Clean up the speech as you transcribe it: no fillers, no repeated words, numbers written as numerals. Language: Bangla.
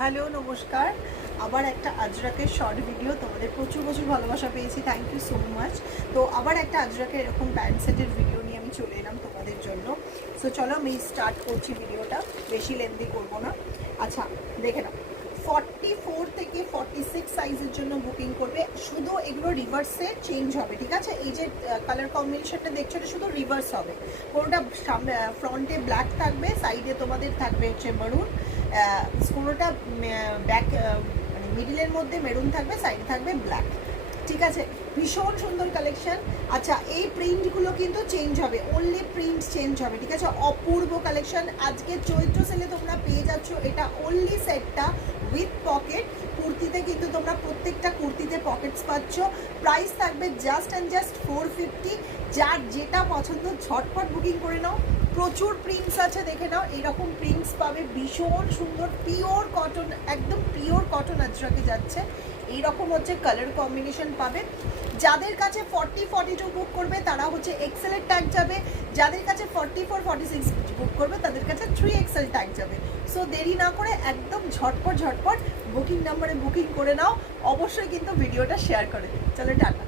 হ্যালো নমস্কার, আবার একটা আজরাকের শর্ট ভিডিও। তোমাদের প্রচুর ভালোবাসা পেয়েছি, থ্যাংক ইউ সো মাচ। তো আবার একটা আজরাকের এরকম প্যান্ট সেটের ভিডিও নিয়ে আমি চলে এলাম তোমাদের জন্য। সো চলো আমি স্টার্ট করছি ভিডিওটা, বেশি লেন্দি করব না। আচ্ছা দেখে নাও, 44 থেকে 46 সাইজের জন্য বুকিং করবে। শুধু এগুলো রিভার্সে চেঞ্জ হবে, ঠিক আছে? এই যে কালার কম্বিনেশনটা দেখছো, এটা শুধু রিভার্স হবে। কোনোটা ফ্রন্টে ব্ল্যাক থাকবে, সাইডে তোমাদের থাকবে হচ্ছে মেরুন, কোনোটা ব্যাক মানে মিডিলের মধ্যে মেরুন থাকবে, সাইডে থাকবে ব্ল্যাক, ঠিক আছে? ভীষণ সুন্দর কালেকশন। আচ্ছা এই প্রিন্টগুলো কিন্তু চেঞ্জ হবে, অনলি প্রিন্ট চেঞ্জ হবে, ঠিক আছে? অপূর্ব কালেকশন আজকে চৈত্র সেলে তোমরা পেয়ে যাচ্ছ। এটা অনলি সেটটা উইথ পকেট। কুর্তিতে কিন্তু তোমরা প্রত্যেকটা কুর্তিতে পকেটস পাচ্ছ। প্রাইস থাকবে জাস্ট অ্যান্ড জাস্ট 450। যার যেটা পছন্দ ঝটপট বুকিং করে নাও। প্রচুর প্রিন্টস আছে, দেখে নাও। এরকম প্রিন্টস পাবে, ভীষণ সুন্দর পিওর কটন, একদম পিওর কটন আজরাকে যাচ্ছে। এইরকম হচ্ছে কালার কম্বিনেশন পাবে। যাদের কাছে 40-42 বুক করবে তারা হচ্ছে এক্সেলের ট্যাগ যাবে, যাদের কাছে 44-46 বুক করবে তাদের কাছে 3XL ট্যাগ যাবে। সো দেরি না করে একদম ঝটপট বুকিং নাম্বারে বুকিং করে নাও। অবশ্যই কিন্তু ভিডিওটা শেয়ার করে। চলো টাটা।